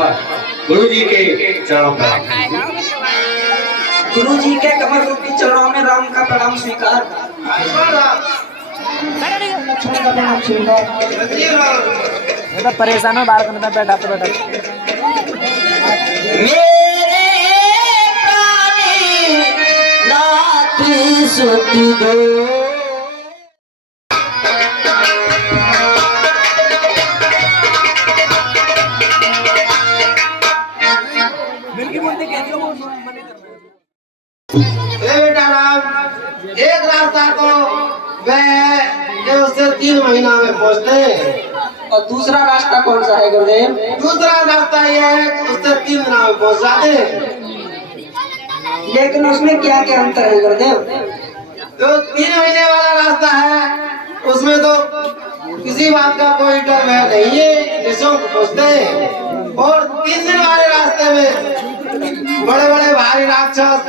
गुरु जी के चरणों पर। गुरु जी के कमर रूपी चरणों में राम का प्रणाम स्वीकार। लक्ष्मण का प्रणाम स्वीकार। तो परेशान हो बाहर करने में बैठा तो बैठा मेरे प्राणी नाथ सुत दो। बेटा राम, एक रास्ता तो वह उससे 3 महीना में पहुँचते हैं और दूसरा रास्ता कौन सा है गुरुदेव? दूसरा रास्ता ये है कि उससे 3 दिनों में पहुँच जाते हैं। लेकिन उसमें क्या क्या अंतर है गुरुदेव? तो 3 महीने वाला रास्ता है, उसमें तो किसी बात का कोई डर भय नहीं है, निःशुल्क पहुँचते हैं। और 3 दिन वाले रास्ते में बड़े बड़े भारी राक्षस,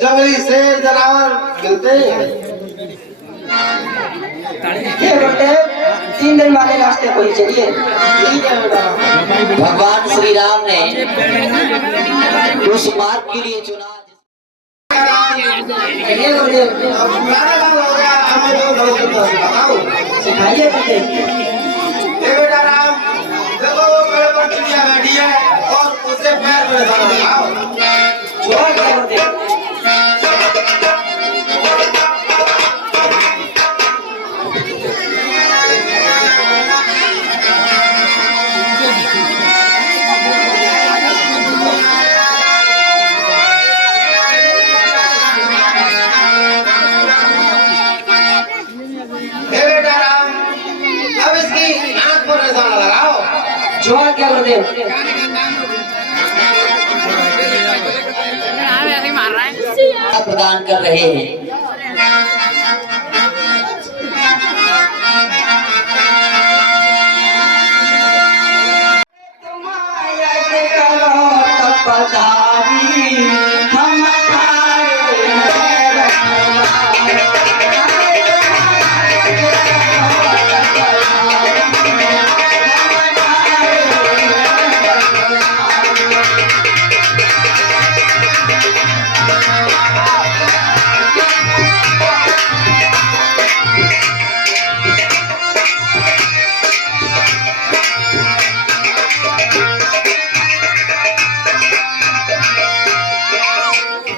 जंगली शेर, जानवर मिलते हैं। ये गुरुदेव 3 दिन वाले रास्ते को ही चलिए। भगवान श्री राम ने उस मार्ग के लिए चुना। चलिए गुरुदेव, सिखाइए गुरुदेव। बेटा राम, देखो वो पेड़ पर चिड़िया बैठी है और उसे पैर में धर लगाओ। जोर से गुरुदेव। बेटा राम, अब इसकी आंख पर निशाना लगाओ। जोर क्या गुरुदेव? प्रदान कर रहे हैं।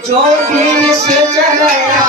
जो दिन से चलया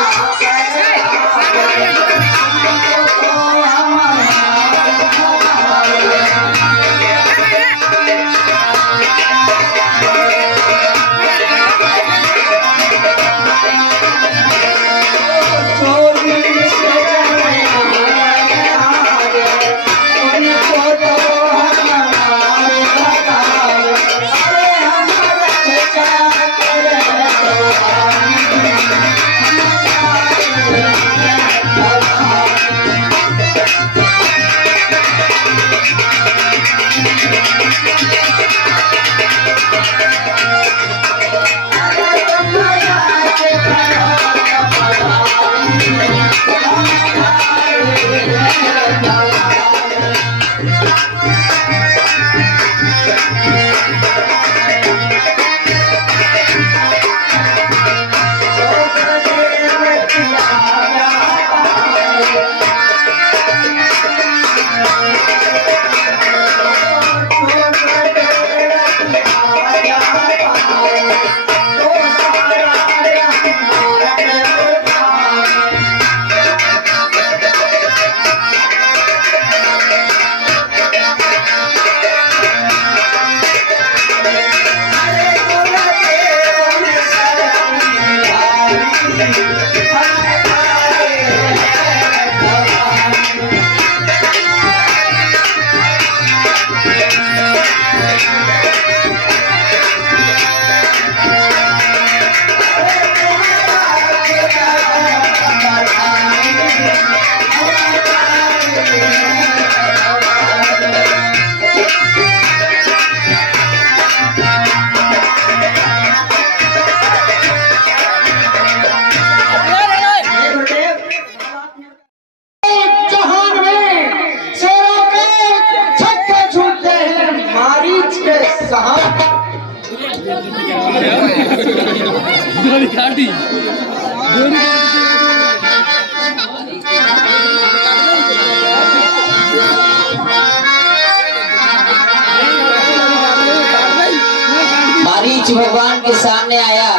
मारीच भगवान के सामने आया,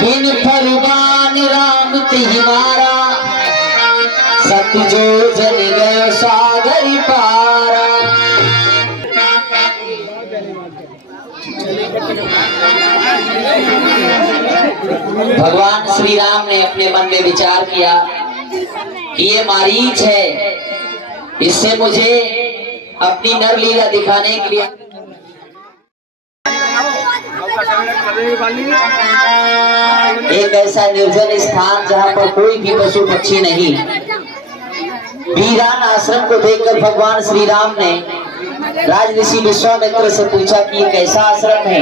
बिन फरमान राम तिहि मारा, सत जो जन गए सागर पारा। भगवान श्री राम ने अपने मन में विचार किया कि ये मारीच है, इससे मुझे अपनी नरलीला दिखाने के लिए एक ऐसा निर्जन स्थान जहाँ पर कोई भी पशु पक्षी नहीं, वीरान आश्रम को देखकर भगवान श्री राम ने राज ऋषि विश्वामित्र से पूछा कि ये कैसा आश्रम है।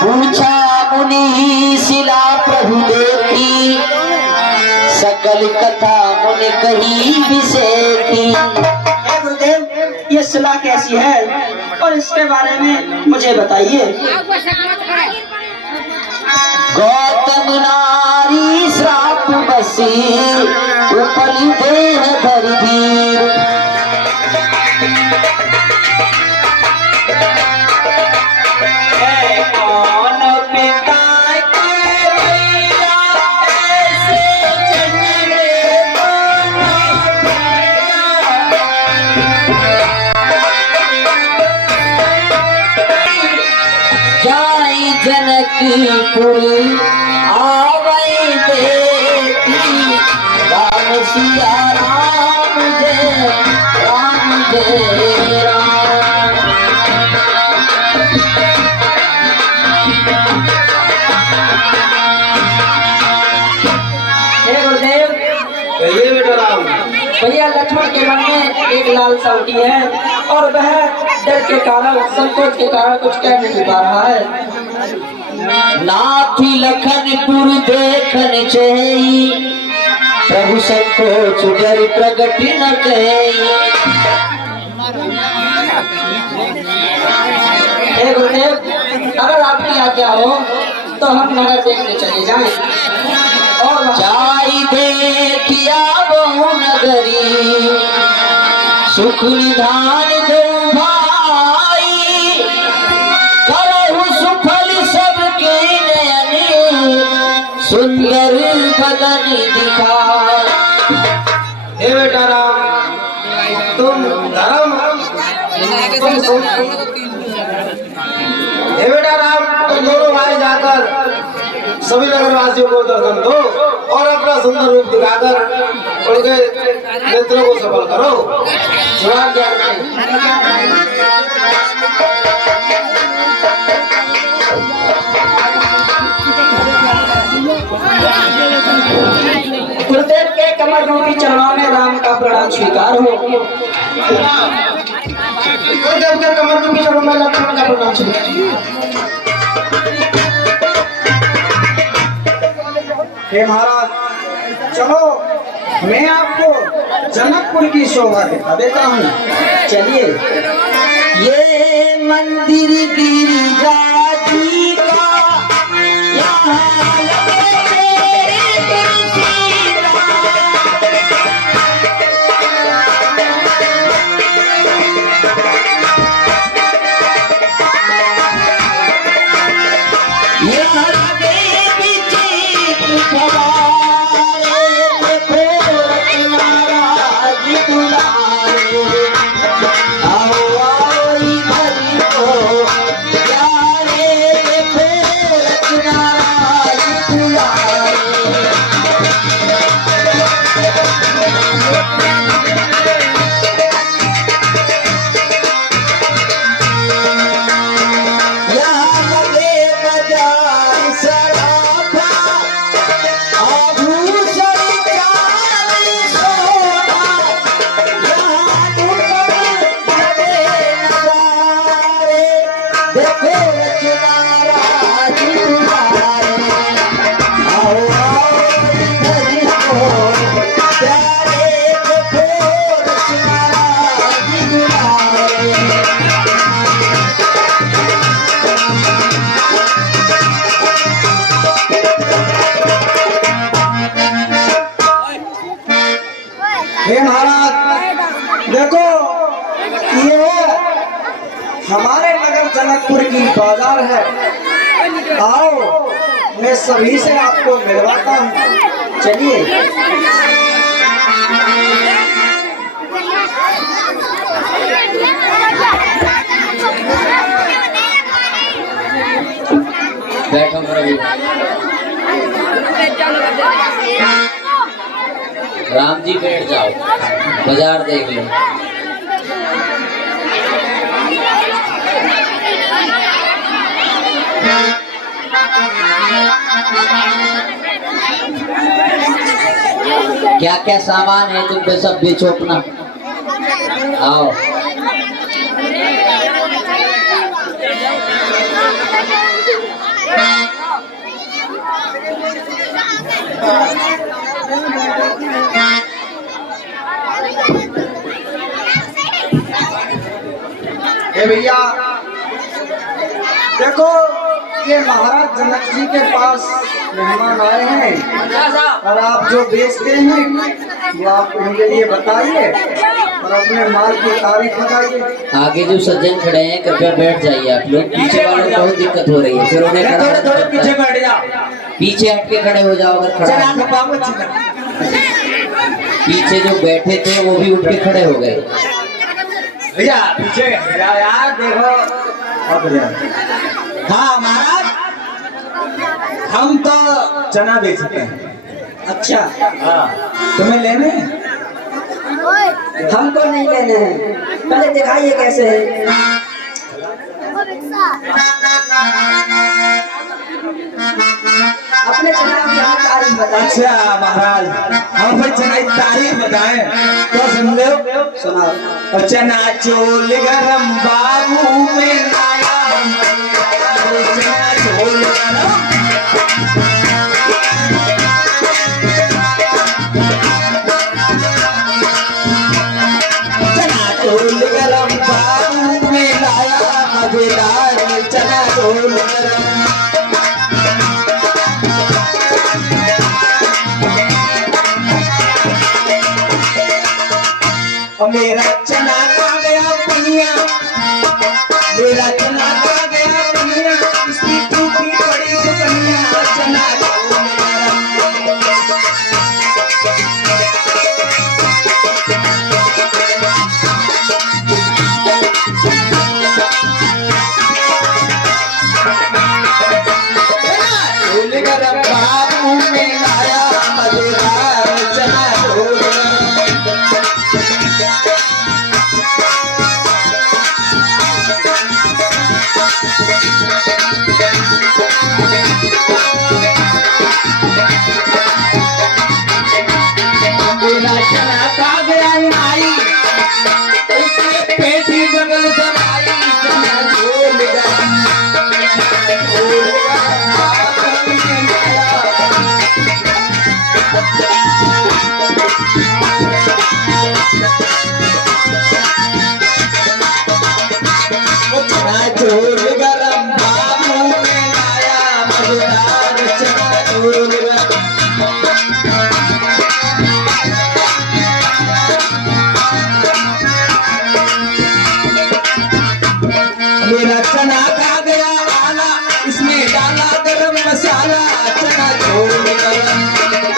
पूछा मुनि शिला प्रभु देखी, सकल कथा मुनि कही विषेखी। गुरुदेव, ये शिला कैसी है और इसके बारे में मुझे बताइए। गौतम नारी श्राप बसी, उपली देह धर धीर। जनकपुर आवै देती, राम सिया राम जय राम। हे गुरुदेव, कहिए बेटा राम। भैया लक्ष्मण के मन में एक लालसा उठी है और वह डर के कारण, संकोच के कारण कुछ कह नहीं पा रहा है। नाथी लखनपुर देखन चही, प्रभु संकोच डर प्रगट न कही। हे गुरुदेव, अगर आपकी आज्ञा हो तो हम नगर देखने चले जाएं और जाई देखिया बहु नगरी, सुख निधान दो भाई, करहु सुफल सबके नयन, सुंदर बदन दिखाई। हे बेटा राम, तुम धर्म हे बेटा राम, तुम दोनों भाई जाकर सभी नगरवासियों को दर्शन दो और अपना सुंदर रूप दिखाकर उनके नेत्रों को सफल करो। जवाब दिया गुरुदेव के कमर रूपी चरणों में राम का प्रणाम स्वीकार हो। गुरुदेव के कमर रूपी चरणों में लक्ष्मण का प्रणाम स्वीकार। हे महाराज, चलो मैं आपको जनकपुर की शोभा दिखा देता हूँ, चलिए। ये मंदिर गिरिजा जी का, यहाँ लगे तेरे तुलसीदास। यहाँ लगे विचित्र फवारे, देखो रत्नाराज दुलारे। आओ आओ इधर को, प्यार देखो ये हमारे नगर जनकपुर की बाजार है। आओ मैं सभी से आपको मिलवाता हूँ, चलिए। बैठो प्रभु। राम जी बैठ जाओ, बाजार देख लो। क्या क्या सामान है तुम पे सब बेचो अपना। आओ ए भैया देखो ये महाराज जनक जी के पास मेहमान आए हैं और आप जो बेचते हैं वो आप उनके लिए बताइए और अपने माल की तारीफ बताइए। आगे जो सज्जन खड़े हैं कृपया बैठ जाइए आप लोग। पीछे वालों को बहुत दिक्कत हो रही है, फिर उन्हें थोड़े पीछे बैठ जाओ, पीछे हट के खड़े हो जाओ। अगर खड़ा पीछे जो बैठे थे वो भी उठ के खड़े हो गए। भैया पीछे यार देखो। हाँ महाराज, हम तो चना बेचते हैं। अच्छा हाँ, तुम्हें लेने? हमको नहीं लेने हैं, पहले दिखाइए कैसे है। अपने चना की आप तारीफ बताइए। अच्छा महाराज, हम भाई चना की तारीफ बताएं तो सुन लो, सुनाओ। और चना चोल गरम बाबू में लाया, चना चोल गरम। चना चोल गरम बाबू में लाया, मजेदार चना चोल गरम। मेरा चना खा गया पनिया, मेरा चना खा गया पनिया, इसकी टूटी पड़ी दुनिया। चना चोल गरम। चोल गरम बाबू में लाया, मजेदार चना चोल गरम। मेरा चना खा गया नाई, उसके पेट ही बगल दबाई। चना चोल गरम, चना चोल गरम बाबू में लाया। वो चना चोल गरम बाबू में लाया, मजेदार चना चोल गरम। मेरा चना खा गया वाला, इसमें डाला गरम मसाला। चना चोल गरम,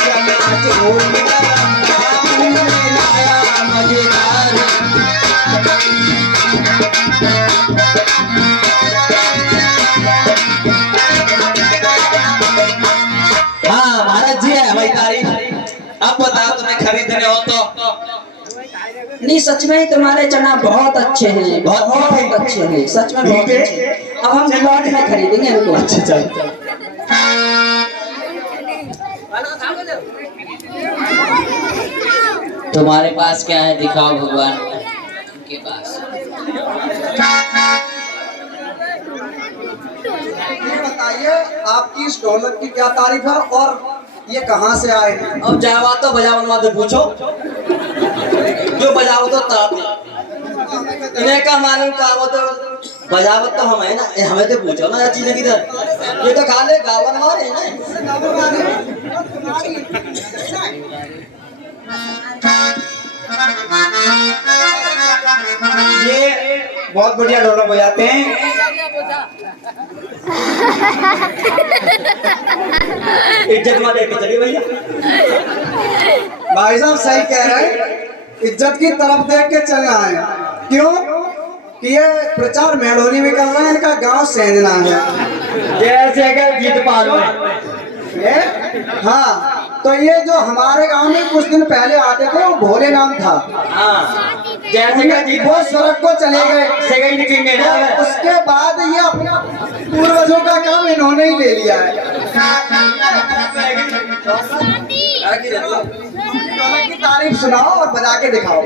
चना चोल गरम बाबू में लाया, मजेदार। हाँ महाराज जी है हमारी तारीफ। अब बताओ तुम्हें खरीदने हो तो। नहीं सच में ही तुम्हारे चना बहुत अच्छे हैं, बहुत अच्छे हैं, सच में बहुत अच्छे। अब हम प्लॉट में खरीदेंगे इनको। अच्छा चल। तुम्हारे पास क्या है दिखाओ भगवान के पास। ये बताइए आपकी इस ढोलक की क्या तारीफ है और ये कहाँ से आए हैं? अब जावा तो बजावन से पूछो, जो बजाओ तो ताप इन्हें का मालूम का वो तो बजावत तो हम है ना, हमें तो पूछो ना चीजें किधर। ये तो खा ले गावन मारे ना। ये बहुत बढ़िया ढोलक बजाते हैं। इज्जत वाले के चलिए भैया। भाई साहब सही कह रहे हैं, इज्जत की तरफ देख के चलना है। क्यों कि ये प्रचार मेहडोली में कर रहे हैं, इनका गांव सेंधना है। जैसे कि जीत पालो है। हाँ, तो ये जो हमारे गांव में कुछ दिन पहले आते थे वो भोले नाम था। हाँ, जैसे कि जीत वो सड़क को चले गए। सेकंड निकलेंगे ना। उसके बाद ये अपना पूर्वजों का काम इन्होंने ही ले लिया है। ढोलक की तारीफ सुनाओ और बजा के दिखाओ।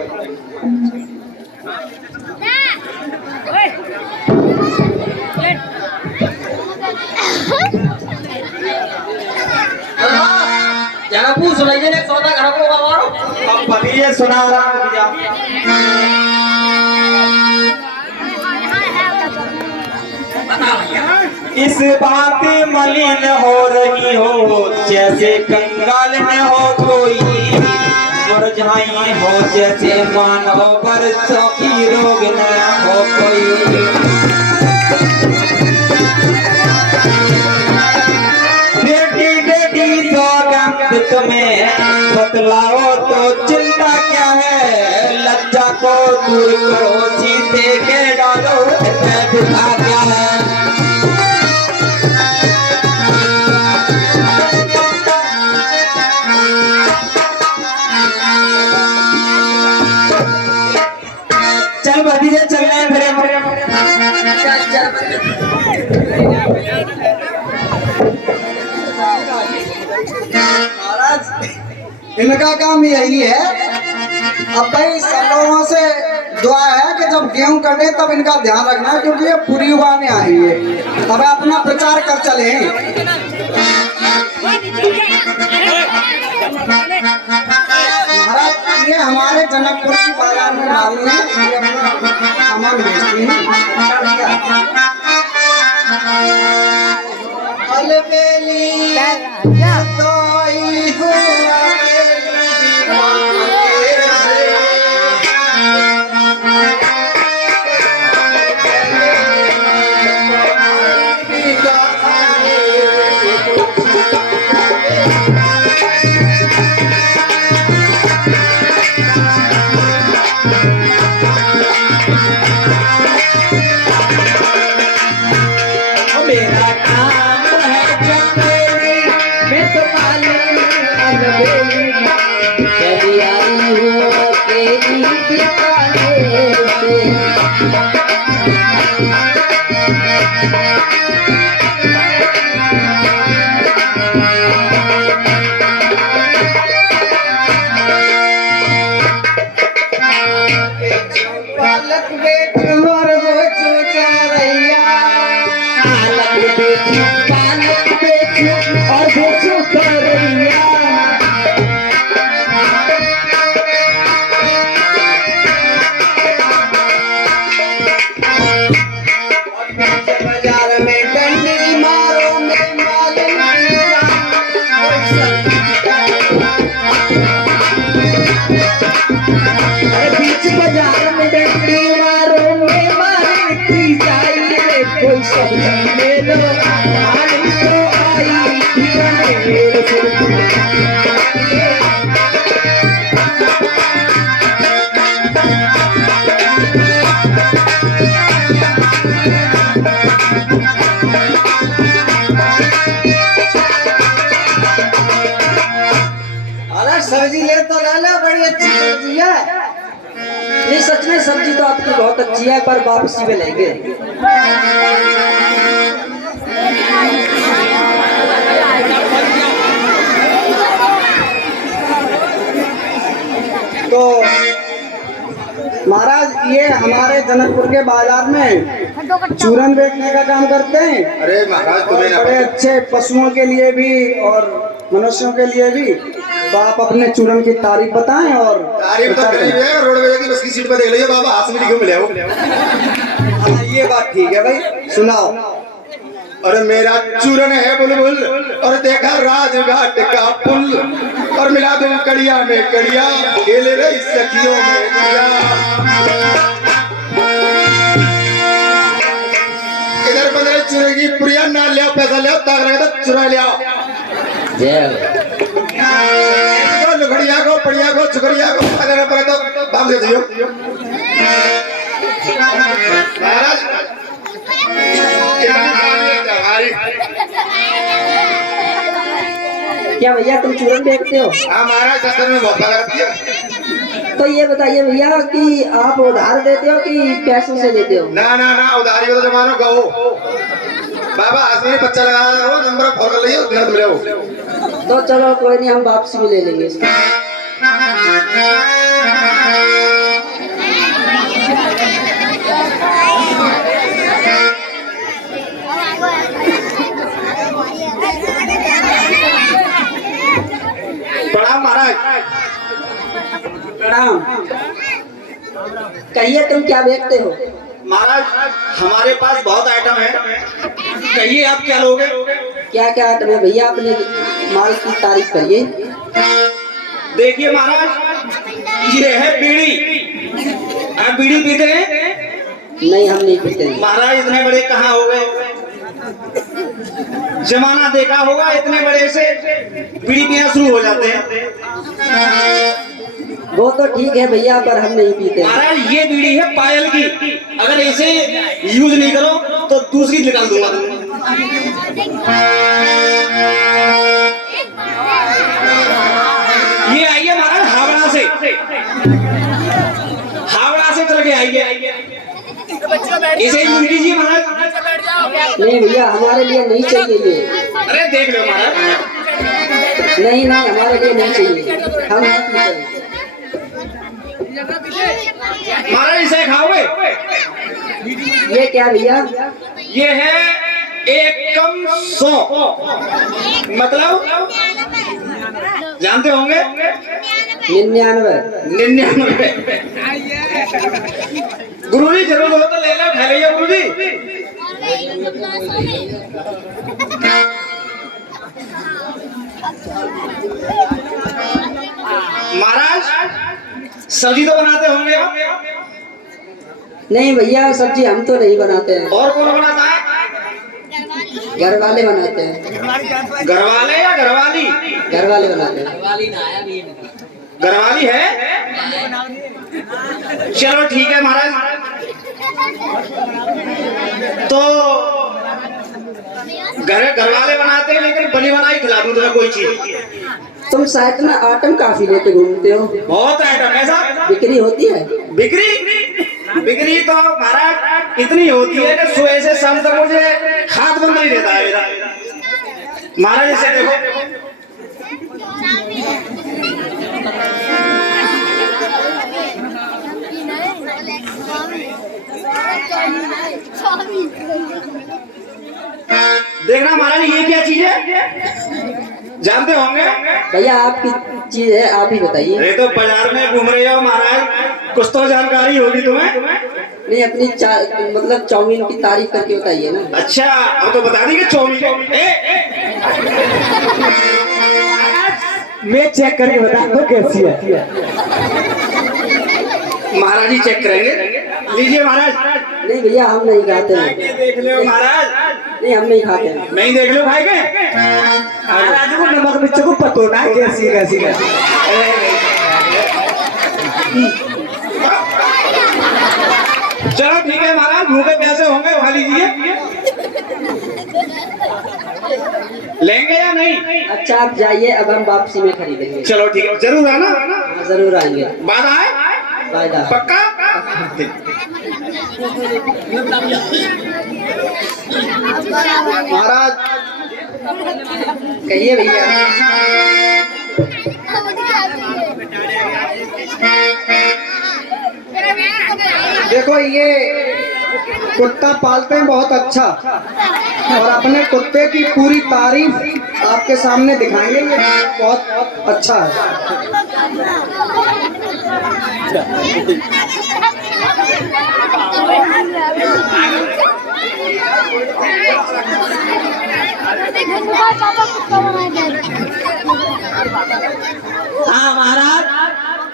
जरा पूछ सुनाइए ना, सौदा घर को बाबा हम पतिए सुना रहा इस बात मलिन हो रही हो जैसे कंगाल न हो कोई, मुरझाई हो जैसे मानव बरसों की रोग न हो कोई। तुम्हें बतलाओ तो चिंता क्या है, लज्जा को दूर करो सीधे के डालो बिता क्या है। चल भतीजे चल रहे हैं फिर इनका काम यही है। अब भाई सब लोगों से दुआ है कि जब गेहूं कटे तब इनका ध्यान रखना है, क्योंकि ये पूरी उगाने आई है। अब अपना प्रचार कर चले। महाराज ये हमारे जनकपुर की बाजार में मालूम है, ये अपना सामान बेचती है। अलबेली तोई हुआ सब्जी ले तो ले लो, बड़ी अच्छी सब्जी है। नहीं सच में सब्जी तो आपकी बहुत अच्छी है, पर वापसी में लेंगे। तो महाराज ये हमारे जनकपुर के बाजार में चूरन बेचने का काम करते हैं। अरे महाराज तुम्हें बड़े अच्छे पशुओं के लिए भी और मनुष्यों के लिए भी। तो आप अपने चूरन की तारीफ बताएं। और तारीफ तो करी है, रोडवेज की बस की सीट पर देख लीजिए बाबा, हाथ में लिखे मिले हो। हाँ, ये बात ठीक है भाई, सुनाओ। और मेरा चूरन है बुलबुल और देखा राजघाट का पुल और मिला दूं कड़िया में कड़िया खेले रही सखियों में गुड़िया। इधर बंदर चुरेगी पुरिया ना लिया पैसा लिया ताक लगा था चुरा लिया। लुखड़िया को पड़िया को चुकड़िया को अगर पड़े तो दाम दे दियो महाराज। क्या भैया तुम चूरन बेचते हो? हाँ महाराज दफ्तर में बहुत करती है। तो ये बताइए भैया कि आप उधार देते हो कि पैसों से देते हो? ना ना ना उधारी को तो जमानो गहो बाबा आसमानी बच्चा लगाया हो नंबर फोन कर लियो नद मिले हो। तो चलो कोई नहीं, हम वापसी में ले लेंगे इसको। प्रणाम महाराज। प्रणाम। कहिए तुम क्या बेचते हो? महाराज हमारे पास बहुत आइटम है, कहिए आप क्या लोगे? क्या क्या आइटम है भैया, अपने माल की तारीफ करिए। देखिए महाराज, ये है बीड़ी। आप बीड़ी पीते हैं? नहीं हम नहीं पीते। महाराज इतने बड़े कहाँ हो गए, जमाना देखा होगा, इतने बड़े से बीड़ी पीना शुरू हो जाते हैं। वो तो ठीक है भैया, पर हम नहीं पीते। महाराज ये बीड़ी है पायल की, अगर इसे यूज नहीं करो तो दूसरी निकाल दूंगा। ये आई है महाराज हावड़ा से, हावड़ा से चल के आई है, इसे यूज कीजिए महाराज। नहीं भैया हमारे लिए नहीं चाहिए ये। अरे देख लो महाराज। नहीं नहीं हमारे लिए नहीं चाहिए, हम नहीं पीते। महाराज इसे खाओगे? ये क्या भैया? ये है 1 मतलब जानते होंगे 99। 99। गुरुजी जरूर हो तो ले लो, खा लीजिए गुरुजी। महाराज सब्जी तो बनाते होंगे आप? नहीं भैया सब्जी हम तो नहीं बनाते हैं, और कौन बनाता है? घर वाले बनाते हैं। घर वाले या घरवाली? घर वाले बनाते हैं। घरवाली है? चलो ठीक है महाराज, तो घर वाले बनाते हैं, लेकिन बनी बनाई खिला दूं तुम्हें कोई चीज। तुम साथ में आइटम काफी लेते घूमते हो, बहुत आइटम है साहब। बिक्री होती है? बिक्री तो महाराज इतनी होती है कि सुबह से शाम तक मुझे हाथ बंद नहीं देता है मेरा। महाराज इसे देखो, देखना महाराज ये क्या चीज है, जानते होंगे? भैया आपकी चीज है, आप ही बताइए। अरे तो बाजार में घूम रहे हो महाराज, कुछ तो जानकारी होगी तुम्हें। नहीं अपनी मतलब चाउमीन की तारीफ करके बताइए ना। अच्छा अब तो बता दी कि चाउमीन। मैं चेक करके बता दो कैसी है। महाराज ही चेक करेंगे, लीजिए महाराज। नहीं भैया हम नहीं खाते हैं। देख लो महाराज। नहीं हम नहीं खाते हैं। नहीं देख लो भाई के महाराज को नमक मिर्च को पतो ना कैसी कैसी कैसी। चलो ठीक है महाराज, भूखे प्यासे होंगे खा लीजिए। लेंगे या नहीं? अच्छा आप जाइए, अब हम वापसी में खरीदेंगे। चलो ठीक है, जरूर आना। हाँ, जरूर आएंगे। बाद आए वायदा। पक्का? महाराज कहिए भैया। देखो ये कुत्ता पालते हैं बहुत अच्छा, और अपने कुत्ते की पूरी तारीफ आपके सामने दिखाएंगे। ये बहुत अच्छा है।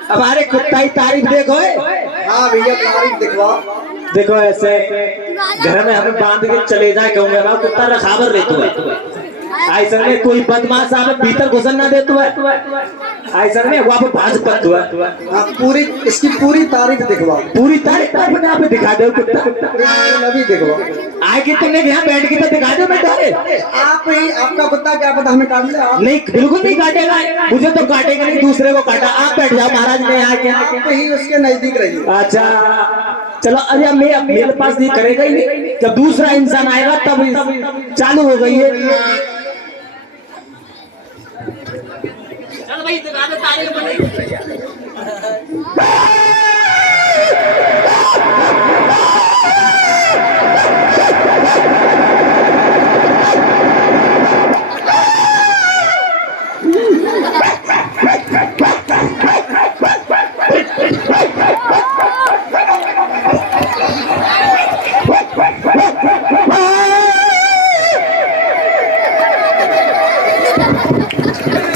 हमारे कुत्ता की तारीफ देखो। हाँ भैया तारीफ दिखवाओ। देखो ऐसे घर में हमें बांध के चले जाए कहूंगा ना कुत्ता रखावर रहता है। ऐसा में कोई बदमाश आप भीतर घुसन ना देता है। ऐसा में वहाँ पे भाज पत हुआ। हाँ पूरी इसकी पूरी तारीफ दिखवाओ। पूरी तारीफ अपने आप दिखा दो कुत्ता। अभी दिखवाओ। आए कि तुमने यहाँ बैठ के तो दिखा दो मैं तारे। आप ही आपका कुत्ता क्या पता हमें काट ले। आप नहीं बिल्कुल नहीं काटेगा। मुझे तो काटेगा नहीं, दूसरे को काटा। आप बैठ जाओ महाराज में आके। आप ही उसके नजदीक रहिए। अच्छा चलो। अरे मैं मेरे पास नहीं करेगा ही नहीं। जब दूसरा इंसान आएगा तब चालू हो गई है। चल भाई दिखा दे तारीफ।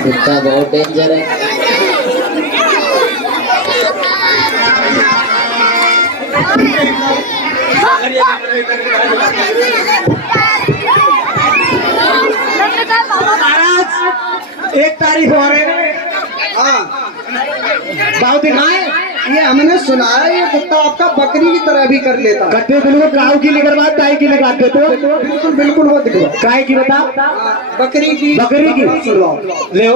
कुत्ता बहुत डेंजर है। महाराज एक तारीफ हो रहे हैं। हाँ बहुत दिखाए। ये हमने सुना है ये कुत्ता आपका बकरी की तरह भी कर लेता है। कत्ते बिल्कुल काऊ की लेकर बात ताई की लगा देते हो। बिल्कुल बिल्कुल वो दिखवाओ। काय की बता। बकरी की सुनवाओ। ले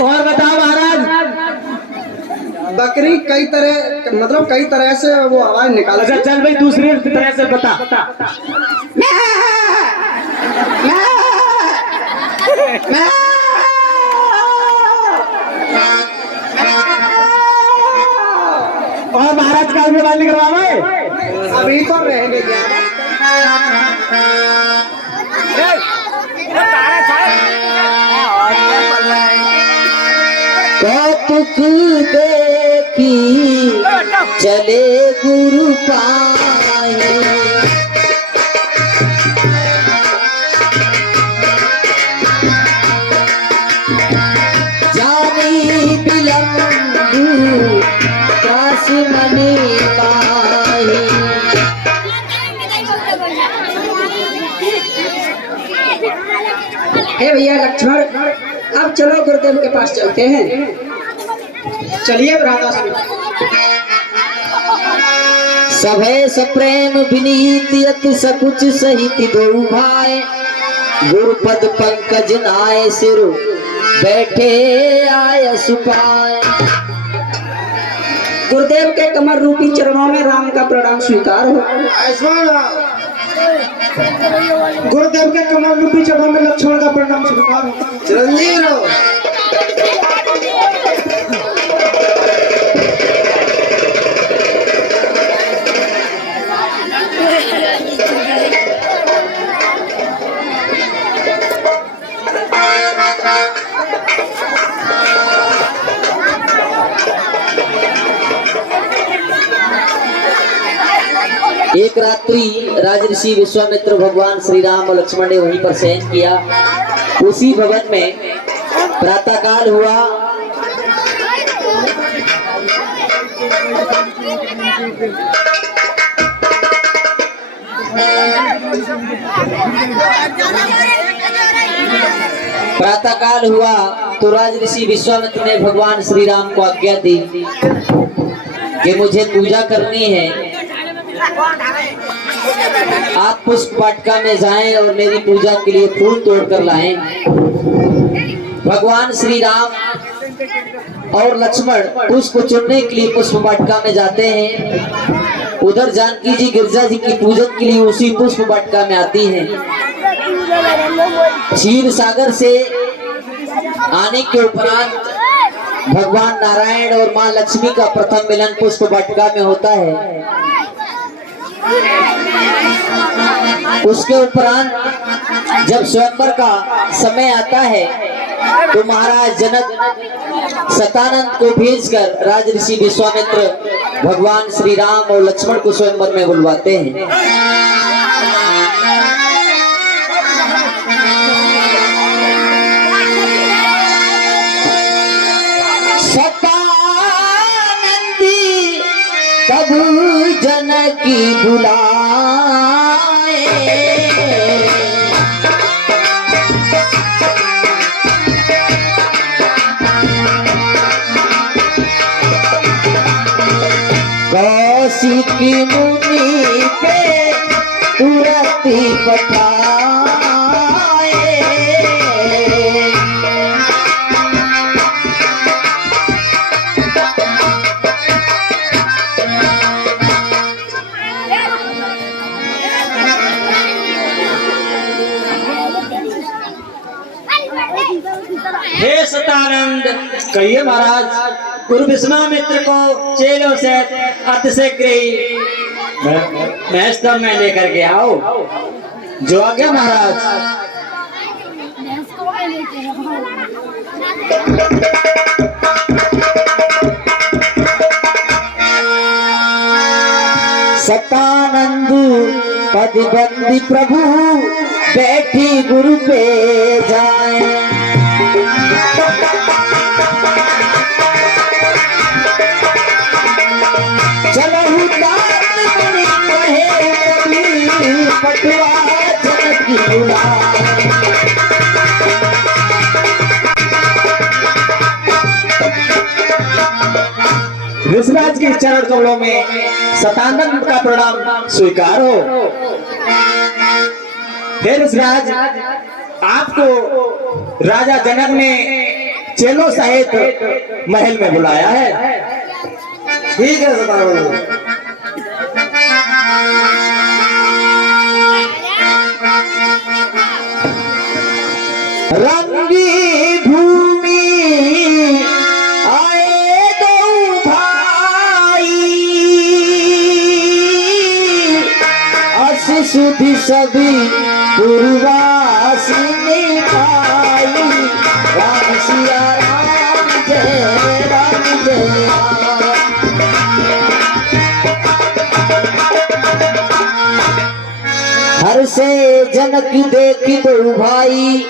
और बताओ महाराज। बकरी कई तरह मतलब कई तरह से वो आवाज निकाल। अच्छा चल भाई दूसरी तरह से बता। और महाराज का बाल निकलवा अभी तो रहने दिया। कौतुक देखी चले गुरु पाए। जानी बिलंबू त्रास मनी पाए। हे भैया लक्ष्मण, अब चलो गुरुदेव के पास चलते हैं। चलिए राधा सभे सप्रेम विनीत यति सकुच सहित दो भाई। गुरुपद पंकज नाय सिर बैठे आय सुपाय। गुरुदेव के कमर रूपी चरणों में राम का प्रणाम स्वीकार हो। गुरुदेव के कमल रूपी चरणों में लक्ष्मण का प्रणाम स्वीकार हो। चिरंजीव रहो। एक रात्रि राजऋषि विश्वामित्र भगवान श्री राम और लक्ष्मण ने वहीं पर शयन किया। उसी भवन में प्रातःकाल हुआ। प्रातःकाल हुआ तो राजऋषि विश्वामित्र ने भगवान श्री राम को आज्ञा दी कि मुझे पूजा करनी है। आप पुष्प वाटिका में जाएं और मेरी पूजा के लिए फूल तोड़ कर लाएं। भगवान श्री राम और लक्ष्मण पुष्प चुनने के लिए पुष्प वाटिका में जाते हैं। उधर जानकी जी गिरजा जी की पूजन के लिए उसी पुष्प वाटिका में आती हैं। क्षीर सागर से आने के उपरांत भगवान नारायण और मां लक्ष्मी का प्रथम मिलन पुष्प वाटिका में होता है। उसके उपरांत जब स्वयंवर का समय आता है तो महाराज जनक सतानंद को भेजकर राजऋषि विश्वामित्र भगवान श्री राम और लक्ष्मण को स्वयंवर में बुलवाते हैं। जनकी बुलाए। कौशिक मुनि पे तुरंत पठाए। हे सतानंद, कहिए महाराज। गुरु विश्वामित्र को चेलों से अतिशीघ्र ही महेश्वर में लेकर के आओ। जो आज्ञा महाराज। सतानंद पदबंदी प्रभु बैठी गुरु पे जाए। चलहु तात मुनि कहे कबीर, पटुआ जनकी बुलाए। ऋषिराज के चरण कमलों में सतानंद का प्रणाम स्वीकार हो। हे ऋषिराज, आपको राजा जनक ने चेलों सहित महल में बुलाया है। ठीक है सतानंद। रंगी भूमि आए दो भाई, अस सुधि सभी पूर्वासी निभाई। राम सिया राम जय राम जय राम। हर से जनक देखी दो भाई,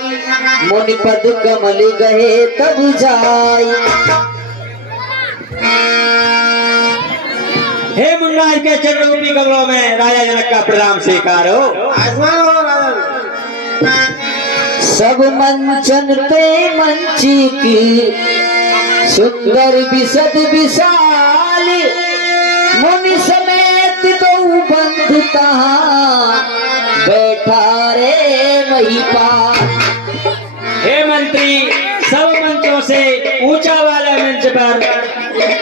मुनि पद कमल गए तब जाई। हे मुन्नार के चरण रूपी कमलों में राजा जनक का प्रणाम स्वीकार हो। आसमान हो राजा। सब मंचन पे मंची की सुंदर विशद विशाल, मुनि समेत दो बंद तहाँ बैठा रे महिपाल। हे मंत्री, सब मंचों से ऊंचा वाला मंच पर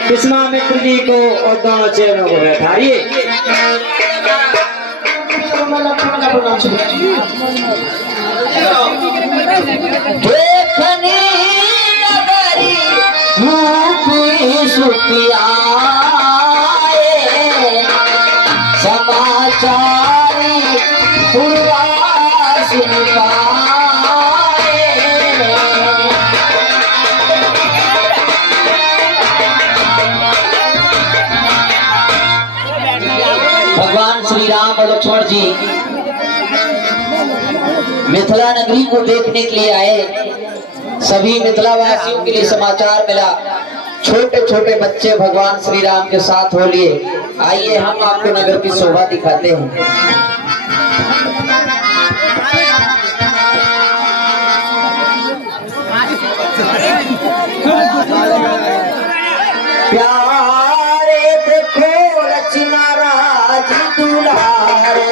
विश्वामित्र जी को और दोनों चेलों को बैठाइए। देखने नगरी रूप सुखियाए, समाचार पूर्वास पाए। भगवान श्री राम और लक्ष्मण जी मिथिला नगरी को देखने के लिए आए। सभी मिथिला वासियों के लिए समाचार मिला, छोटे छोटे बच्चे भगवान श्री राम के साथ हो लिए। आइए हम आपको नगर की शोभा दिखाते हैं। प्यारे देखो रचना राज दुलारे।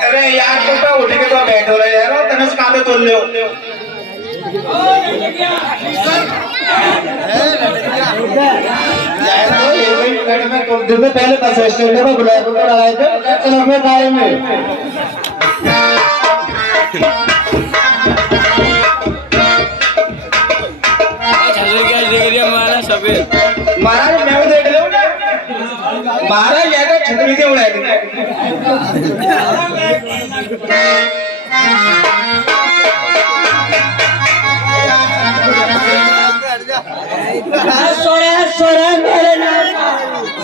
अरे यार तुम तो उठ के तो बैठो रहे यार, तनस कहाँ पे तोल लो। पहले बस स्टैंड में बुलाए थे, चलो हमें टाइम में महाराज मैं देख लो ना, महाराज यार छतरी से उड़ाए थे।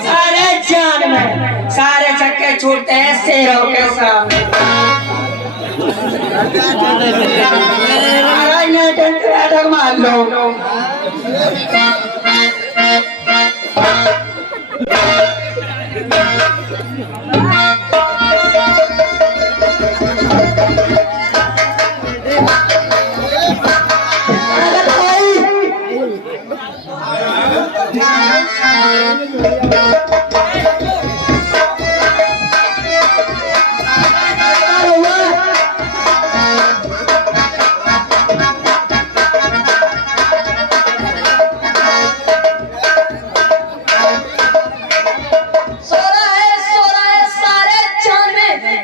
सारे जान में सारे चक्के छूटते हैं शेरों के सामने। घंटे नाटक मान लो।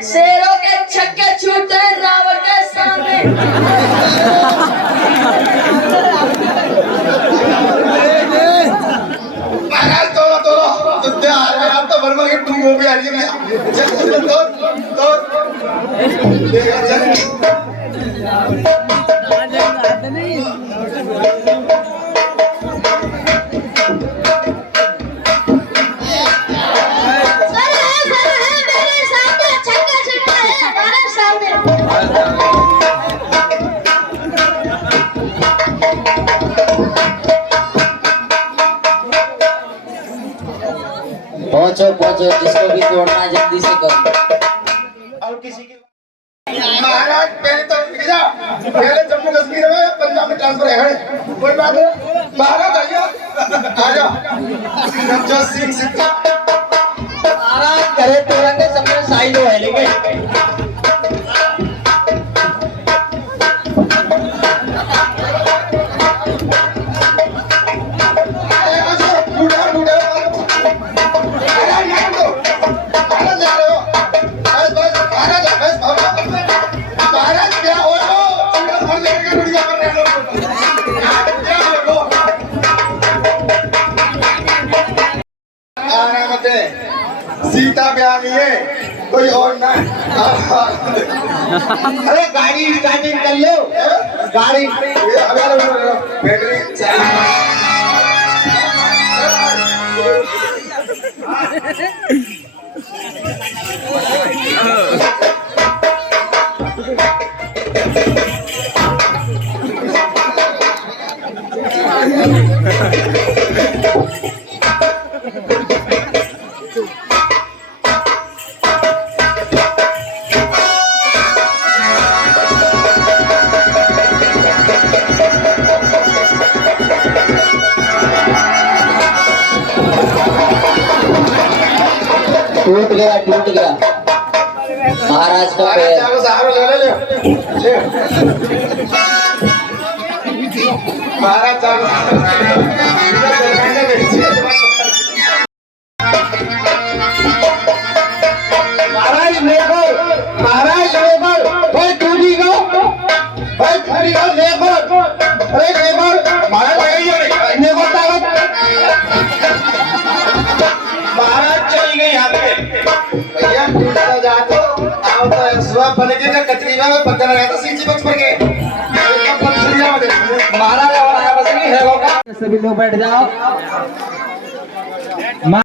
शेरों के छक्के छूटते हैं रावण के सामने। महाराज तोड़ो तोड़ो तो क्या आ रहा है आप तो बरबर के टू हो भी आ रही है चल तो देखा चल मेरे सामने छक्के छूटते हैं हमारे सामने। पहुंचो पहुंचो, जिसको भी तोड़ना है जल्दी से करो। और किसी की महाराज पहले तो जा पहले जम्मू कश्मीर में पंजाब में ट्रांसफर है कोई बात नहीं महाराज आइए आ जाओ जो सिंह सिक्का महाराज करे तिरंगे सब में साइड हो है लेकिन बूढ़ा बूढ़ा महाराज यहाँ तो महाराज जा रहे हो बस महाराज महाराज क्या हो और लेकर गुड़िया कर रहे लोग क्या हो आने मत सीता ब्याह नहीं है कोई और ना अरे गाड़ी स्टार्टिंग कर लो गाड़ी बैटरी टूट गया महाराज का पैर। चारों सहारा ले महाराज चारों महाराज लेबर भाई टूटी गो भाई खड़ी गो लेबर अरे लेबर महाराज लेबर ताकत महाराज चली गई यहाँ पे भैया टूटता जा तो आओ तो सुबह बने के कचरीवा में पकड़ रहा था सीटी बक्स पर के महाराज और आया बस नहीं है लोग सभी लोग बैठ जाओ।